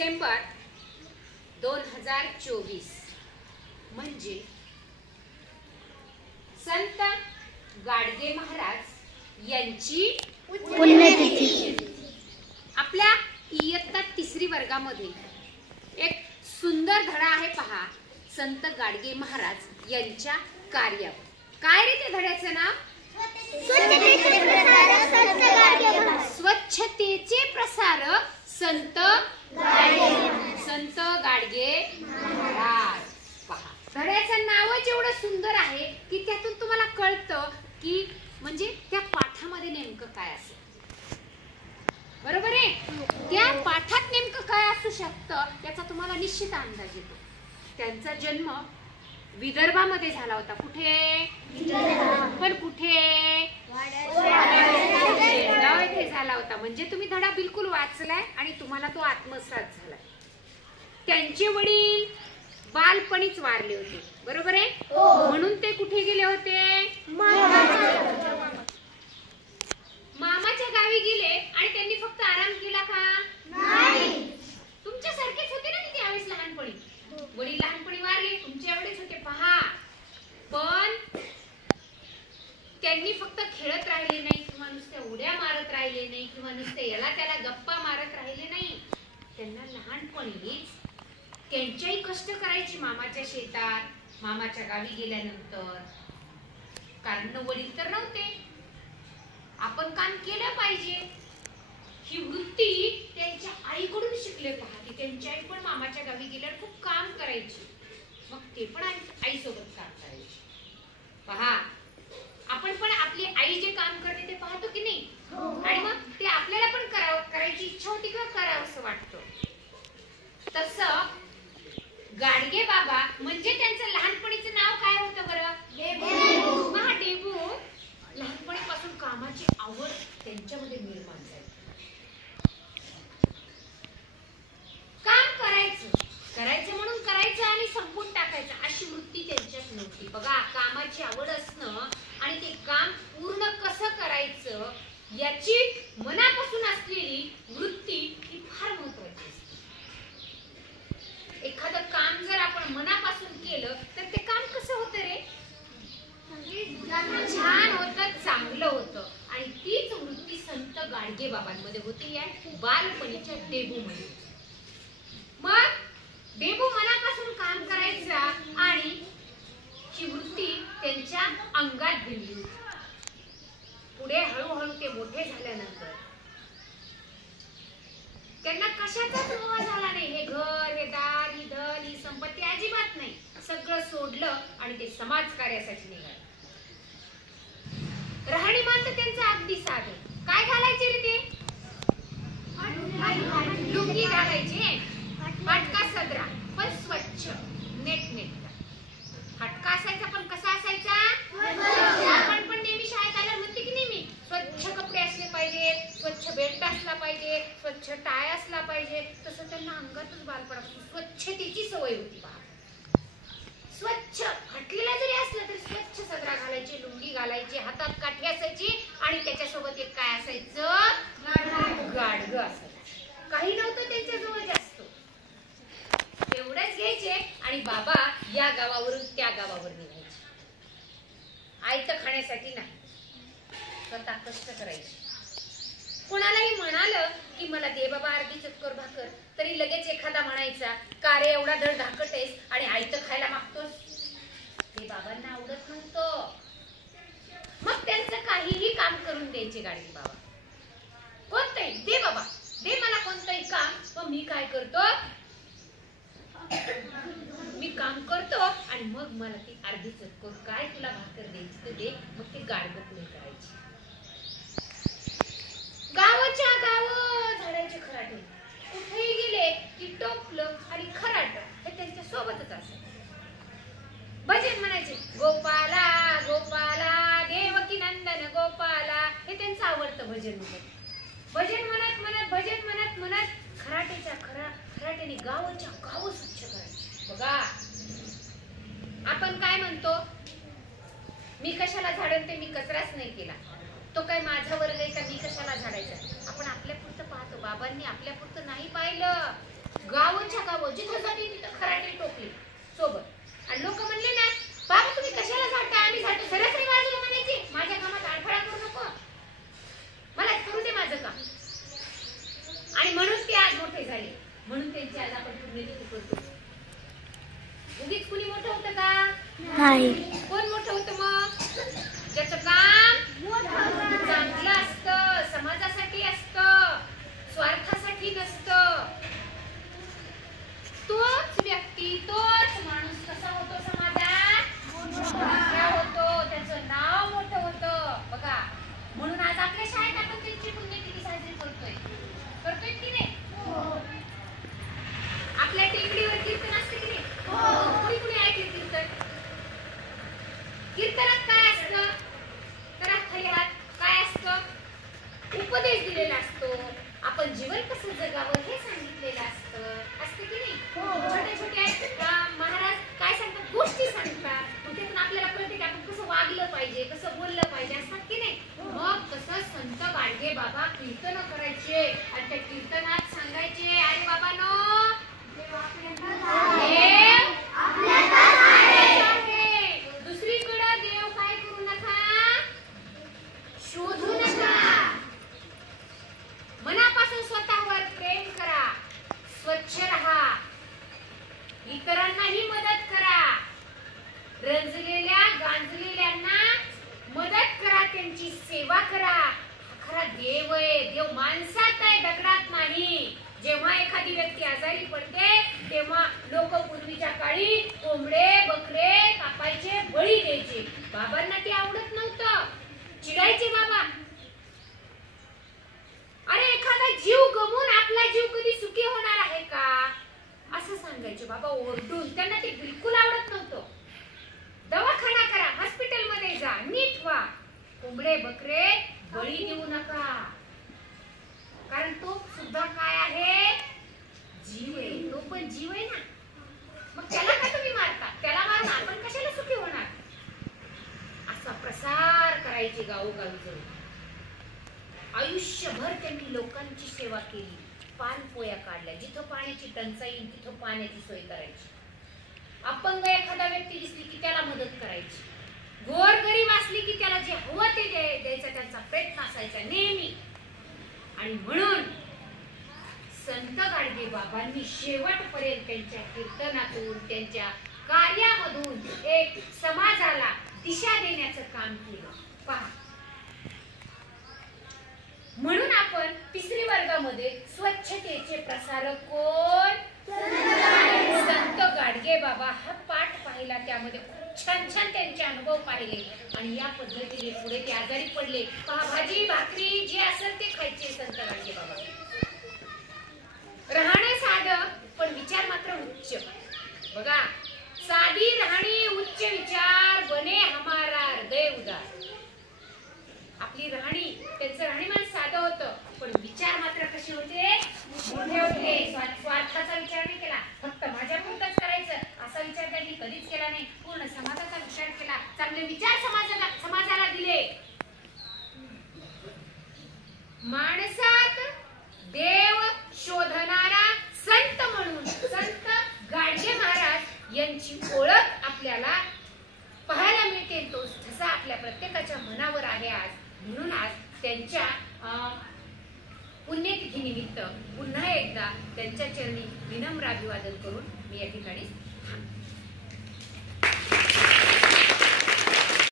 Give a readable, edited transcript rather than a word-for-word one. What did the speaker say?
डिसेंबर 2024 म्हणजे संत गाडगे महाराज यांची पुण्यतिथी। आपल्या इयत्ता 3री वर्गामध्ये एक सुंदर धडा आहे पहा, संत गाडगे महाराज यांच्या कार्यावर। काय रे त्या धड्याचं नाव? स्वच्छतेचे प्रसार संत गाडगे महाराज। पहा, धड्याचं नावच एवढं सुंदर आहे की त्यातून तुम्हाला कळतं की म्हणजे त्या पाठामध्ये नेमकं काय असेल। बरोबर आहे? त्या पाठात नेमकं काय असू शकतं याचा तुम्हाला निश्चित अंदाज येतो। त्यांचा जन्म विदर्भामध्ये झाला होता। कुठे? पण कुठे? जळगाव येथे झाला होता। म्हणजे तुम्ही धडा बिलकुल वाचलाय आणि तुम्हाला तो आत्मसात झालाय। त्यांचे वडील बालपणीच वारले होते, बरोबर आहे? म्हणून ते कुठे गेले होते? मामाच्या गावी गेले आणि त्यांनी फक्त आराम केला का? नाही। तुमच्या सारखेच होते ना त्यावेळेस लहानपणी। वडील लहानपणी वारले, तुमच्या एवढेच होते पहा। पण त्यांनी फक्त खेळत राहिले नाही किंवा नुसत्या उड्या मारत राहिले नाही किंवा नुसते याला त्याला गप्पा मारत राहिले नाही। त्यांना लहानपणीच त्यांच्याही कष्ट करायची मामाच्या शेतात, मामाच्या गावी गेल्यानंतर। कारण वडील तर नव्हते, आपण काम केलं पाहिजे ही वृत्ती त्यांच्या आईकडून शिकले पहा। की त्यांची आई पण मामाच्या गावी गेल्यावर खूप काम करायची, मग ते पण आई सोबत काम करायचे पहा। आपण पण आपली आई जे काम करते ते पाहतो की नाही? आणि मग ते आपल्याला पण करायची इच्छा होती का करावं असं वाटतं। तसं गाडगे बाबा म्हणजे त्यांचं लहानपणीचं नाव काय होतं बरं? डेबू। हा, डेबू। लहानपणीपासून कामाची आवड त्यांच्यामध्ये निर्माण झाली। काम करायचं म्हणून करायचं आणि संपून टाकायचं अशी वृत्ती त्यांच्यात नव्हती। बघा, कामाची आवड असणं आणि ते काम पूर्ण कसं करायचं याची मनापासून असलेली वृत्ती ही फार महत्त्वाची असते। एखादं काम जर आपण मनापासून केलं तर ते काम कसं होतं रे? छान होतं, चांगलं होतं। आणि तीच वृत्ती संत गाडगे बाबांमध्ये होती, या बालपणीच्या डेबूमध्ये। मग डेबू मनापासून काम करायचा आणि ही वृत्ती त्यांच्या अंगात भिनली। पुढे हळूहळू ते मोठे झाल्यानंतर त्यांना कशाचाच मोह झाला नाही। हे घर, हे दार, ही धन, ही संपत्ती अजिबात नाही। सगळं सोडलं आणि ते समाज कार्यासाठी निघाले। राहणीमान तर त्यांचं अगदी साधे। काय घालायचे रे ते? लुंगी घालायचे, फाटका सदरा, पण स्वच्छ, नीटनेटका। फाटका असायचा पण कसा असायचा? आपण पण नेहमी शाळेत आल्यावर म्हणते की नेहमी स्वच्छ कपडे असले पाहिजे, स्वच्छ बेल्ट असला पाहिजे, स्वच्छ टाय असला पाहिजे। तसं त्यांना अंगातच बालपणापासून स्वच्छतेची सवय होती पहा। स्वच्छ फाटलेला जरी असला तरी स्वच्छ सदरा घालायचे, लुंगी घालायची, हातात काठी असायची आणि त्याच्यासोबत एक काय असायचं? गाडगं असायचं। काही नव्हतं त्यांच्याजवळ जास्त, तेवढंच घ्यायचे आणि बाबा या गावावरून त्या गावावर निघायचे। आयतं खाण्यासाठी नाही, स्वतः कष्ट करायचे। कोणालाही म्हणालं की मला दे बाबा अर्धी चक्कर भाकर, तरी लगेच एखादा म्हणायचा का रे एवढा धड धाकट आहेस आणि आयतं खायला मागतोस? ते बाबांना आवडत नव्हतं। मग त्यांचं काहीही काम करून द्यायचे गाडगे बाबा। कोणतंही दे बाबा, दे मला कोणतंही काम, मग मी काय करतो? मी काम करतो आणि मग मला ती अर्धी चक्कर काय तुला भाकर द्यायची तर दे, मग ते गाडगं पुढे करायचे। गावाच्या गाव झाडाचे खराटे, कुठेही गेले की टोपलं आणि खराट हे त्यांच्या सोबतच असायचं। भजन म्हणायचे, गोपाला गोपाला देवकी नंदन गोपाला, हे त्यांचं आवडतं भजन होतं। भजन म्हणत म्हणत भजन म्हणत म्हणत खराट्याने गावाच्या गाव स्वच्छ करायचे। बघा, आपण काय म्हणतो, मी कशाला झाडन ते, मी कचराच नाही केला, तो काय माझा वर्ग आहे का मी कशाला झाडायचा? आपण आपल्या पुरतं पाहतो, बाबांनी आपल्या पुरतं नाही पाहिलं। गावच्या गाव जिथं जाते तिथं खराटे टोकले सोबत आणि लोक म्हणले ना बाबा तुम्ही कशाला झाडता आम्ही झाडतो सरस रे बाजूला म्हणायचे माझ्या कामात अडथळा करू नको मला करू दे माझं काम आणि म्हणून ते आज मोठे झाले म्हणून त्यांची आज आपण पुण्यतिथी करतो उगीच कुणी मोठं होतं का नाही कोण मोठं होतं मग ज्याचं काम चांगलं असतं समाजासाठी असतं स्वार्थासाठी नसतं तोच व्यक्ती तोच माणूस कसा होतो समाजात मोठा होतो त्याचं नाव मोठं होतं बघा म्हणून आज आपल्या शाळेत आपण त्यांची पुण्यतिथी साजरी करतोय की नाही आपल्या टेकडीवर कीर्तन असते की नाही कुणी कुणी ऐकले कीर्तन कीर्तनात काय असतं तर खऱ्यात काय असतं उपदेश दिलेला असतो आपण जीवन कसं जगावं हे सांगितलेलं असतं की नाही छोटे छोटे महाराज काय सांगतात गोष्टी सांगतात मग त्यातून आपल्याला कळते की आपण कसं वागलं पाहिजे कसं बोललं पाहिजे असतात की नाही मग कसं संत गाडगे बाबा कीर्तन करायचे आणि त्या कीर्तनात सांगायचे अरे बाबांनो दुसरीकडे देव काय करू नका शोधू नका मनापासून स्वतःवर प्रेम करा स्वच्छ राहा इतरांनाही मदत करा रंजलेल्या गांजलेल्यांना मदत करा त्यांची सेवा करा खरा देव आहे देव माणसात आहे दगडात नाही जेव्हा एखादी व्यक्ती आजारी पडते तेव्हा लोक पूर्वीच्या काळी कोंबडे बकरे कापायचे बळी द्यायचे बाबांना ते आवडत नव्हतं चिडायचे बाबा अरे एखादा जीव गमून आपला जीव कधी सुखी होणार आहे का असं सांगायचे बाबा ओरडून त्यांना ते बिलकुल आवडत नव्हतं दवाखाना करा हॉस्पिटल मध्ये जा नीट व्हा कोंबडे बकरे बळी देऊ नका कारण तो सुद्धा काय आहे जीव आहे तो पण जीव आहे ना मग त्याला का तुम्ही मारता त्याला मारून आपण कशाला सुखी होणार असा प्रसार करायचे गावोगावी जाऊन आयुष्यभर त्यांनी लोकांची सेवा केली पाणपोया काढल्या जिथं पाण्याची टंचाई तिथं पाण्याची सोय करायची अपंग एखादा व्यक्ती दिसली की त्याला मदत करायची गोरगरीब असली की त्याला जे हवं ते द्यायचा त्यांचा प्रयत्न असायचा नेहमी आणि म्हणून संत गाडगे बाबांनी शेवटपर्यंत त्यांच्या कीर्तनातून त्यांच्या कार्यामधून एक समाजाला दिशा देण्याचं काम केलं पहा म्हणून आपण तिसरी वर्गामध्ये स्वच्छतेचे प्रसारक कोण संत गाडगे बाबा हा पाठ पाहिला त्यामध्ये छान छान त्यांचे अनुभव पाहिले आणि या पद्धतीने पुढे ते आजारी पडले भाजी भाकरी जे असेल ते खायचे संत गाडगे बाबा राहणं साधं पण विचार मात्र उच्च बघा साधी राहणी उच्च विचार बने हमारा हृदय उदार आपली राहणी त्यांचं राहणीमान साधं होतं पण विचार मात्र कसे होते मोठे होते स्वार्थाचा विचार नाही केला फक्त माझ्यापुरतच करायचं असा विचार त्यांनी कधीच केला नाही पूर्ण समाजाचा विचार केला चांगले विचार समाजाला दिले माणसात देव शोधणारा संत म्हणून संत गाडगे महाराज यांची ओळख आपल्याला पाहायला मिळते तो ठसा आपल्या प्रत्येकाच्या मनावर आहे आज म्हणून आज त्यांच्या पुण्यतिथी निमित्त पुन्हा एकदा त्यांच्या चरणी विनम्र अभिवादन करून मी या ठिकाणी